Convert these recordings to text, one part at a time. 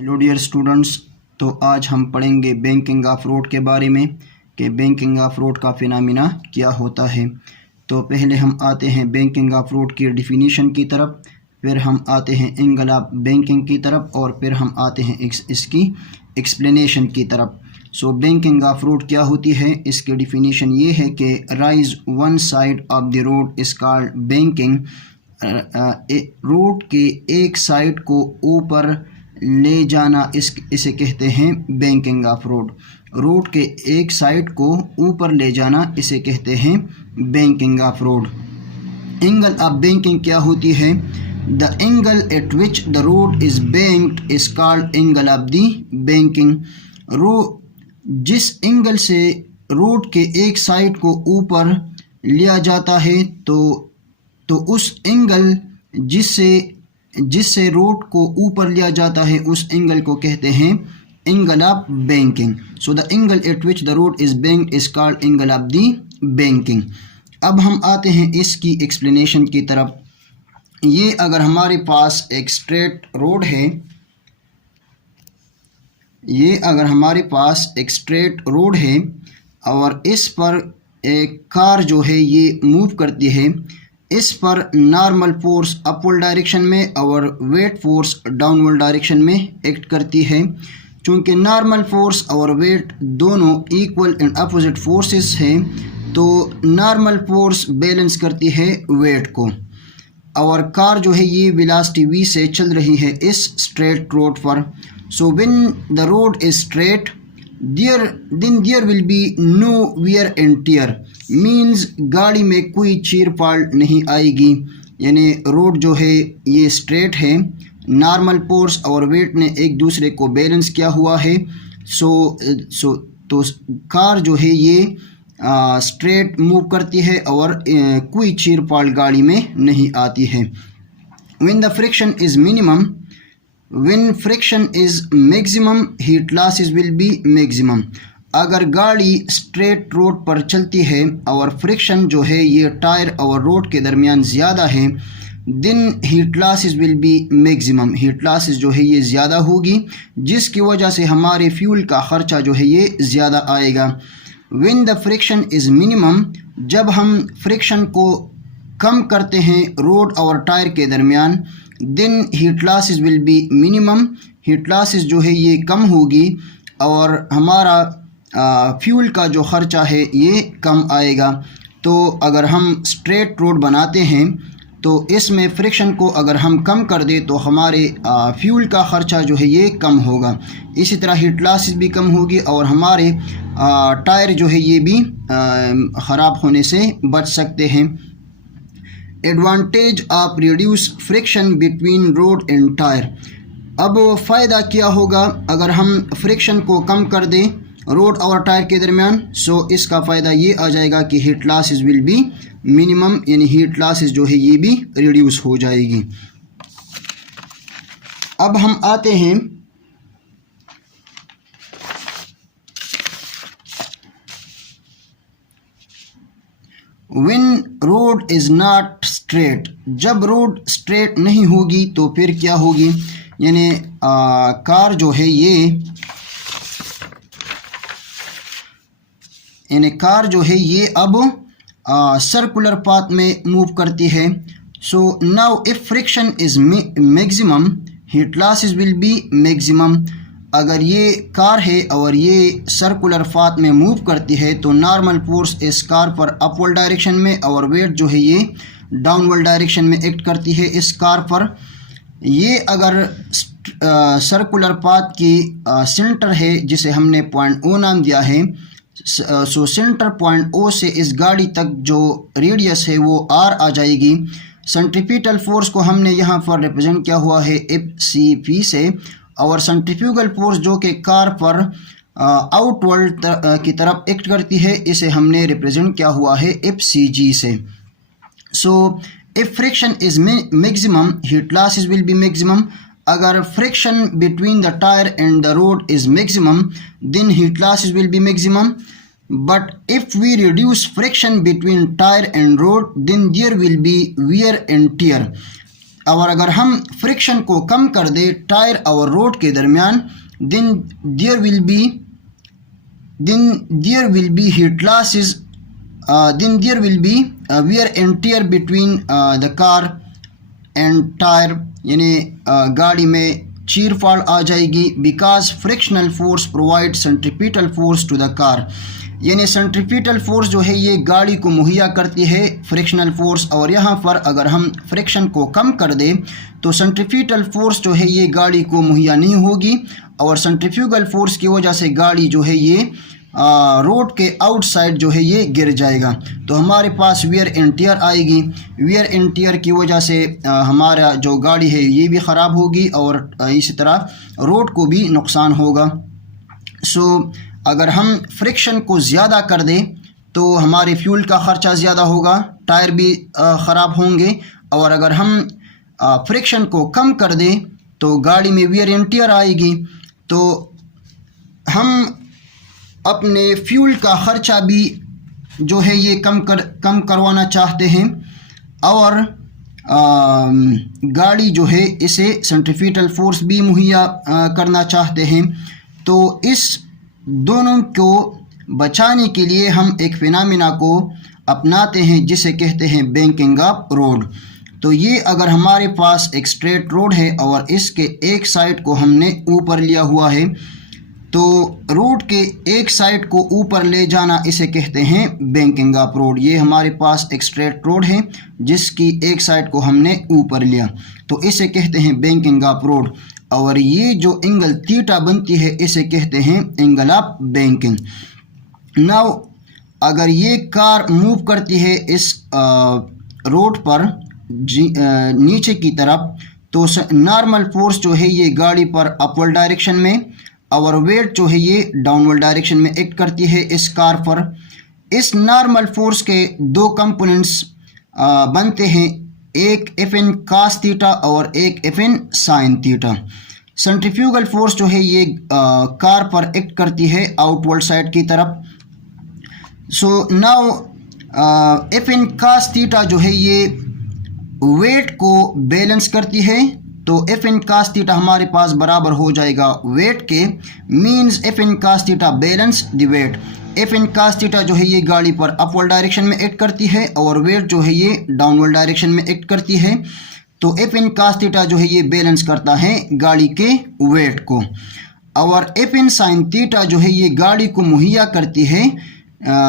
Hello dear students. तो आज हम पढ़ेंगे बैंकिंग ऑफ रोड के बारे में कि बैंकिंग ऑफ रोड का फिनोमेना क्या होता है। तो पहले हम आते हैं बैंकिंग ऑफ रोड की डिफिनीशन की तरफ, फिर हम आते हैं एंगल ऑफ बैंकिंग की तरफ और फिर हम आते हैं इसकी एक्सप्लेनेशन की तरफ। सो बैंकिंग ऑफ रोड क्या होती है, इसकी डिफिनीशन ये है कि rise one side of the road is called banking. Road के एक साइड को ऊपर ले जाना इसे कहते हैं बैंकिंग ऑफ रोड। रोड के एक साइड को ऊपर ले जाना इसे कहते हैं banking of road. Angle of banking क्या होती है? The angle eight which the road is banked is called angle of the banking. जिस एंगल से रोड के एक साइड को ऊपर लिया जाता है तो उस एंगल जिससे रोड को ऊपर लिया जाता है उस एंगल को कहते हैं angle of banking. So the angle eight which the road is banked is called angle of the banking. अब हम आते हैं इसकी एक्सप्लेनेशन की तरफ। ये अगर हमारे पास एक स्ट्रेट रोड है, और इस पर एक कार जो है ये मूव करती है, इस पर नॉर्मल फोर्स अपवर्ड डायरेक्शन में और वेट फोर्स डाउनवर्ड डायरेक्शन में एक्ट करती है। चूँकि नॉर्मल फोर्स और वेट दोनों इक्वल एंड अपोजिट फोर्सेस हैं, तो नॉर्मल फोर्स बैलेंस करती है वेट को। और कार जो है ये वेलोसिटी v से चल रही है इस स्ट्रेट रोड पर। So when the road is straight there will be no wear and tear, means गाड़ी में कोई चीर फाड़ नहीं आएगी। यानी रोड जो है ये स्ट्रेट है, नॉर्मल फोर्स और वेट ने एक दूसरे को बैलेंस किया हुआ है। तो कार जो है ये स्ट्रेट मूव करती है और कोई चीर फाड़ गाड़ी में नहीं आती है। When the friction is minimum, when friction is maximum, heat losses will be maximum. अगर गाड़ी स्ट्रेट रोड पर चलती है और फ्रिक्शन जो है ये टायर और रोड के दरमियान ज़्यादा है, then heat losses will be maximum. Heat losses जो है ये ज़्यादा होगी, जिसकी वजह से हमारे फ्यूल का ख़र्चा जो है ये ज़्यादा आएगा। When the friction is minimum, जब हम फ्रिक्शन को कम करते हैं रोड और टायर के दरमियान, then heat losses will be minimum. Heat losses जो है ये कम होगी और हमारा फ्यूल का जो ख़र्चा है ये कम आएगा। तो अगर हम स्ट्रेट रोड बनाते हैं तो इसमें फ्रिक्शन को अगर हम कम कर दें तो हमारे फ्यूल का ख़र्चा जो है ये कम होगा। इसी तरह हीट लॉसेस भी कम होगी और हमारे टायर जो है ये भी ख़राब होने से बच सकते हैं। Advantage of reduce friction between road and tyre. अब फ़ायदा क्या होगा अगर हम फ्रिक्शन को कम कर दें रोड और टायर के दरमियान? सो इसका फ़ायदा ये आ जाएगा कि heat losses will be minimum, यानी हीट लॉसेस जो है ये भी रिड्यूस हो जाएगी। अब हम आते हैं when road is not straight. जब रोड स्ट्रेट नहीं होगी तो फिर क्या होगी? यानी कार जो है ये अब सर्कुलर पाथ में मूव करती है। So now if friction is maximum, heat losses will be maximum. अगर ये कार है और ये सर्कुलर पाथ में मूव करती है तो नॉर्मल फोर्स इस कार पर अपवर्ड डायरेक्शन में और वेट जो है ये डाउनवर्ड डायरेक्शन में एक्ट करती है इस कार पर। ये अगर सर्कुलर पाथ की सेंटर है जिसे हमने पॉइंट ओ नाम दिया है, सो सेंटर पॉइंट ओ से इस गाड़ी तक जो रेडियस है वो आर आ जाएगी। सेंट्रीपिटल फोर्स को हमने यहाँ पर रिप्रेजेंट किया हुआ है एफ.सी.पी से, और सेंट्रीफ्यूगल फोर्स जो कि कार पर आउटवर्ड की तरफ एक्ट करती है इसे हमने रिप्रेजेंट किया हुआ है एफ.सी.जी से। So if friction is maximum, heat losses will be maximum. अगर friction between the tyre and the road is maximum, then heat losses will be maximum. But if we reduce friction between tyre and road, then there will be wear and tear. और अगर हम friction को कम कर दे tyre और road के दरमियान, then there will be heat losses, then there will be wear and tear between the car and tire, यानी गाड़ी में चीर फाड़ आ जाएगी, because frictional force provide centripetal force to the car, यानी सेंट्रीपिटल फोर्स जो है ये गाड़ी को मुहैया करती है फ्रिक्शनल फोर्स, और यहाँ पर अगर हम फ्रिक्शन को कम कर दें तो सेंट्रीपिटल फोर्स जो है ये गाड़ी को मुहैया नहीं होगी, और सेंट्रीफ्यूगल फोर्स की वजह से गाड़ी जो है ये रोड के आउटसाइड जो है ये गिर जाएगा, तो हमारे पास वियर एंड टियर आएगी। वियर एंड टियर की वजह से हमारा जो गाड़ी है ये भी ख़राब होगी और इसी तरह रोड को भी नुकसान होगा। सो अगर हम फ्रिक्शन को ज़्यादा कर दें तो हमारे फ्यूल का ख़र्चा ज़्यादा होगा, टायर भी ख़राब होंगे, और अगर हम फ्रिक्शन को कम कर दें तो गाड़ी में वियर एंड टियर आएगी, तो हम अपने फ्यूल का ख़र्चा भी जो है ये कम करवाना चाहते हैं, और गाड़ी जो है इसे सेंट्रीफ्यूगल फोर्स भी मुहैया करना चाहते हैं। तो इस दोनों को बचाने के लिए हम एक फिनोमेना को अपनाते हैं जिसे कहते हैं बैंकिंग ऑफ रोड। तो ये अगर हमारे पास एक स्ट्रेट रोड है और इसके एक साइड को हमने ऊपर लिया हुआ है, तो रोड के एक साइड को ऊपर ले जाना इसे कहते हैं बैंकिंग ऑफ रोड। ये हमारे पास एक स्ट्रेट रोड है जिसकी एक साइड को हमने ऊपर लिया, तो इसे कहते हैं बैंकिंग ऑफ रोड, और ये जो एंगल थीटा बनती है इसे कहते हैं एंगल ऑफ बैंकिंग। नाउ अगर ये कार मूव करती है इस रोड पर नीचे की तरफ, तो नॉर्मल फोर्स जो है ये गाड़ी पर अपवर्ड डायरेक्शन में, और वेट जो है ये डाउनवर्ड डायरेक्शन में एक्ट करती है इस कार पर। इस नॉर्मल फोर्स के दो कंपोनेंट्स बनते हैं, एक एफ एन कास थीटा और एक F N sine theta. Centrifugal force जो है ये कार पर एक्ट करती है आउटवर्ड साइड की तरफ। So now F N cos theta जो है ये वेट को बैलेंस करती है, तो एफ एन कास थीटा हमारे पास बराबर हो जाएगा वेट के, means F N cos theta balance the weight. F N cos theta जो है ये गाड़ी पर अपवर्ड डायरेक्शन में एक्ट करती है और वेट जो है ये डाउनवर्ड डायरेक्शन में एक्ट करती है, तो एफ एन कास थीटा जो है ये बैलेंस करता है गाड़ी के वेट को, और एफ एन साइन थीटा जो है ये गाड़ी को मुहैया करती है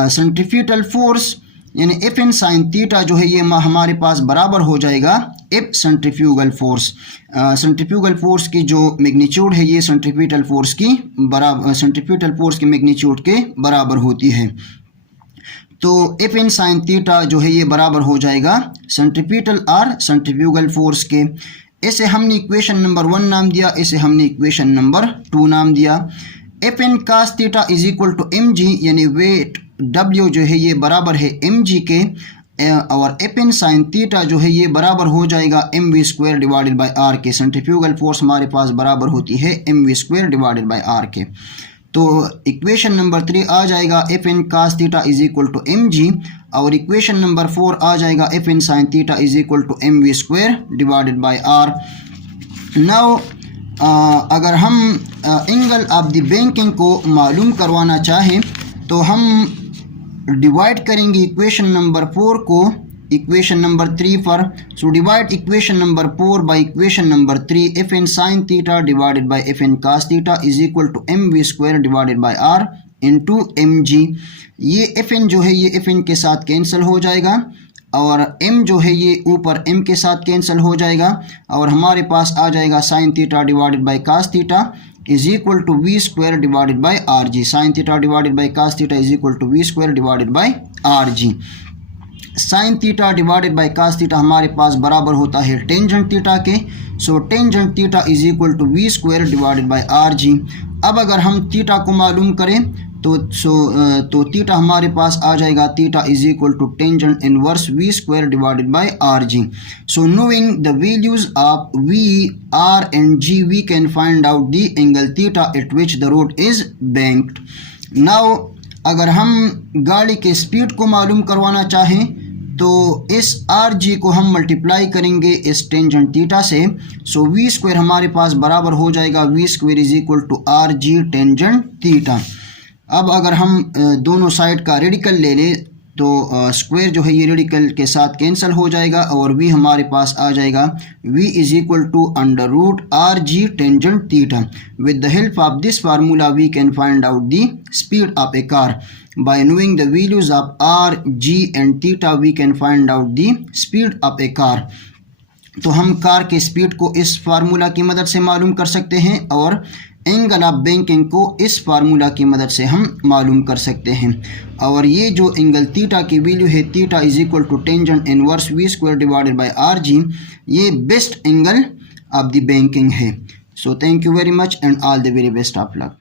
सेंट्रीफ्यूगल फोर्स, यानी एफ एन साइन थीटा जो है ये हमारे पास बराबर हो जाएगा F centrifugal force. Centrifugal force की जो मैग्नीट्यूड है ये सेंट्रीफ्यूगल फोर्स की मैग्नीट्यूड के बराबर होती है, तो एफ एन साइन थीटा जो है ये बराबर हो जाएगा सेंट्रीफ्यूगल और सेंट्रीफ्यूगल फोर्स के। इसे हमने इक्वेशन नंबर 1 नाम दिया, इसे हमने इक्वेशन नंबर 2 नाम दिया। F N cos theta is equal to M G, यानी वेट W जो है ये बराबर है mg के, और एफ एन साइन थीटा जो है ये बराबर हो जाएगा mv² डिवाइडेड बाई r के। सेंट्रीफ्यूगल फोर्स हमारे पास बराबर होती है mv² डिवाइडेड बाई r के, तो इक्वेशन नंबर 3 आ जाएगा F N cos theta is equal to mg, और इक्वेशन नंबर 4 आ जाएगा F N sine theta is equal to mv² divided by r। Now अगर हम एंगल ऑफ द बैंकिंग को मालूम करवाना चाहें तो हम डिवाइड करेंगे इक्वेशन नंबर 4 को इक्वेशन नंबर 3 पर। So divide equation number 4 by equation number 3, F N sine theta divided by F N cos theta is equal to mv² divided by r into mg। ये F N जो है ये F N के साथ cancel हो जाएगा, और m जो है ये ऊपर m के साथ कैंसिल हो जाएगा, और हमारे पास आ जाएगा sine theta divided by cos theta is equal to v² divided by R G. Sine theta divided by cos theta is equal to v² divided by R G. Sine theta divided by cos theta हमारे पास बराबर होता है tangent theta के, so tangent theta is equal to v² divided by R G. अब अगर हम theta को मालूम करें तो थीटा हमारे पास आ जाएगा theta is equal to tangent inverse v² divided by are G. So knowing the values of v, r and g we can find out the angle theta at which the road is banked। Now अगर हम गाड़ी के speed को मालूम करवाना चाहें तो इस आर जी को हम मल्टीप्लाई करेंगे इस टेंजेंट थीटा से, सो वी स्क्वायर हमारे पास बराबर हो जाएगा V square is equal to R G tangent theta. अब अगर हम दोनों साइड का रेडिकल ले लें तो स्क्वायर जो है ये रेडिकल के साथ कैंसिल हो जाएगा और v हमारे पास आ जाएगा v is equal to under root R G tangent theta. With the help of this formula we can find out the speed of a car. By knowing the values of R G and theta we can find out the speed of a car. तो हम car के speed को इस formula की मदद से मालूम कर सकते हैं और एंगल ऑफ बैंकिंग को इस फार्मूला की मदद से हम मालूम कर सकते हैं। और ये जो एंगल थीटा की वैल्यू है, theta is equal to tangent inverse v square divided by are g, ये best angle of the banking है। So thank you very much and all the very best of luck.